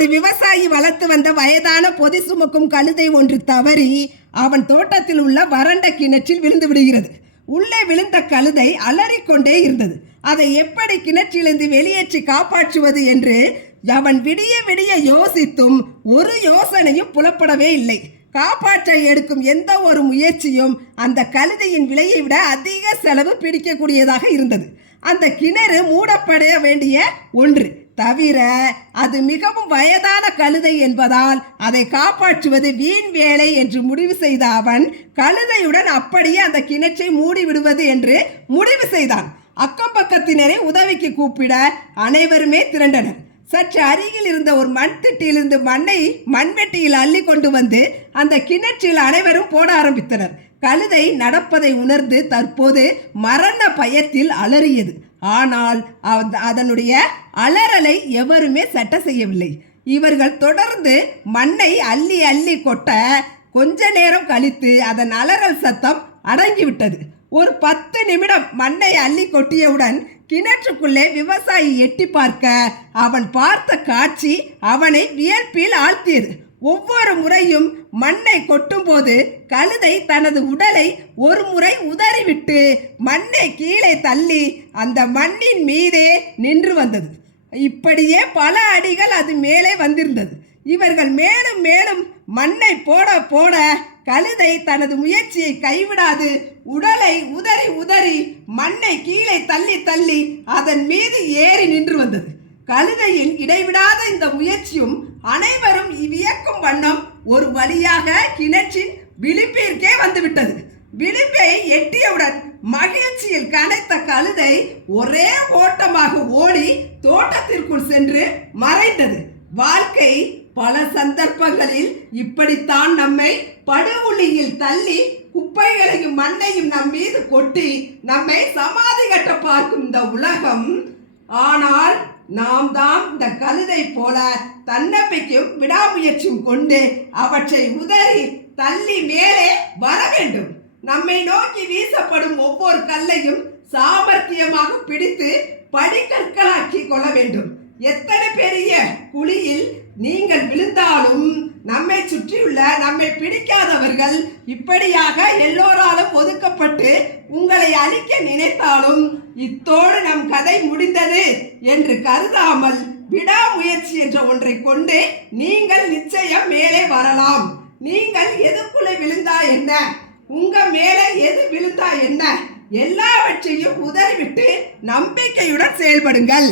ஒரு விவசாயி வளர்த்து வந்த வயதான பொதி சுமக்கும் கழுதை ஒன்று தவறி அவன் தோட்டத்தில் உள்ள வறண்ட கிணற்றில் விழுந்து விடுகிறது. உள்ளே விழுந்த கழுதை அலறிக்கொண்டே இருந்தது. அதை எப்படி கிணற்றிலிருந்து வெளியேற்றி காப்பாற்றுவது என்று அவன் விடிய விடிய யோசித்தும் ஒரு யோசனையும் புலப்படவே இல்லை. காப்பாற்ற எடுக்கும் எந்த ஒரு முயற்சியும் அந்த கழுதையின் விலையை விட அதிக செலவு பிடிக்கக்கூடியதாக இருந்தது. அந்த கிணறு மூடப்பட வேண்டிய ஒன்று, தவிர அது மிகவும் வயதான கழுதை என்பதால் அதை காப்பாற்றுவது வீண் வேலை என்று முடிவு செய்த அவன் கழுதையுடன் அப்படியே அந்த கிணற்றை மூடி விடுவது என்று முடிவு செய்தான். அக்கம் பக்கத்தினரை உதவிக்கு கூப்பிட அனைவருமே திரண்டனர். சற்று அருகில் இருந்த ஒரு மண் திட்டியிலிருந்து மண்ணை மண்வெட்டியில் அள்ளி கொண்டு வந்து அந்த கிணற்றில் அனைவரும் போட ஆரம்பித்தனர். கழுதை நடப்பதை உணர்ந்து தற்போது மரண பயத்தில் அலறியது. ஆனால் அதனுடைய அலறலை எவருமே சட்ட செய்யவில்லை. இவர்கள் தொடர்ந்து மண்ணை அள்ளி அள்ளி கொட்ட கொஞ்ச நேரம் கழித்து அதன் அலறல் சத்தம் அடங்கிவிட்டது. ஒரு 10 நிமிடம் மண்ணை அள்ளி கொட்டியவுடன் கிணற்றுக்குள்ளே விவசாயி எட்டி பார்க்க அவன் பார்த்த காட்சி அவனை வியப்பில் ஆழ்த்தியது. ஒவ்வொரு முறையும் மண்ணை கொட்டும் போது கழுதை தனது உடலை ஒரு முறை உதறிவிட்டு மண்ணை கீழே தள்ளி அந்த மண்ணின் மீதே நின்று வந்தது. இப்படியே பல அடிகள் அது மேலே வந்திருந்தது. இவர்கள் மேலும் மேலும் மண்ணை போட போட கழுதை தனது முயற்சியை கைவிடாது உடலை உதறி உதறி மண்ணை கீழே தள்ளி தள்ளி அதன் மீது ஏறி நின்று வந்தது. கழுதையின் இடைவிடாத இந்த முயற்சியும் அனைவரும் வியக்கும் வண்ணம் ஒரு வழியாக கிணற்றின் விளிம்பிற்கே வந்துவிட்டது. விளிம்பை எட்டியவுடன் மகிழ்ச்சியில் கனைத்த கழுதை ஒரே ஓட்டமாக ஓடி தோட்டத்திற்குள் சென்று மறைந்தது. வாழ்க்கை பல சந்தர்ப்பங்களில் இப்படித்தான் நம்மை படுகுழியில் தள்ளி குப்பைகளையும் மண்ணையும் நம் மீது கொட்டி நம்மை சமாதி கட்ட பார்க்கும் இந்த உலகம். ஆனால் நாம் தான் இந்த கழுதை போல தன்னம்பிக்கையும் விடாமுயற்சியும் கொண்டு அவற்றை உதறி தள்ளி மேலே வர வேண்டும். நம்மை நோக்கி வீசப்படும் ஒவ்வொரு கல்லையும் சாமர்த்தியமாக பிடித்து படிக்கற்களாக்கி கொள்ள வேண்டும். எத்தனை பெரிய குழியில் நீங்கள் விழுந்தாலும் நம்மை சுற்றியுள்ள நம்மை பிடிக்காதவர்கள் இப்படியாக எல்லோராலும் ஒதுக்கப்பட்டு உங்களை அழிக்க நினைத்தாலும் இத்தோடு நம் கதை முடிந்தது என்று கருதாமல் விடாமுயற்சி என்ற ஒன்றை கொண்டு நீங்கள் நிச்சயம் மேலே வரலாம். நீங்கள் எதுக்குள்ளே விழுந்தா என்ன, உங்க மேலே எது விழுந்தா என்ன, எல்லாவற்றையும் உதறிவிட்டு நம்பிக்கையுடன் செயல்படுங்கள்.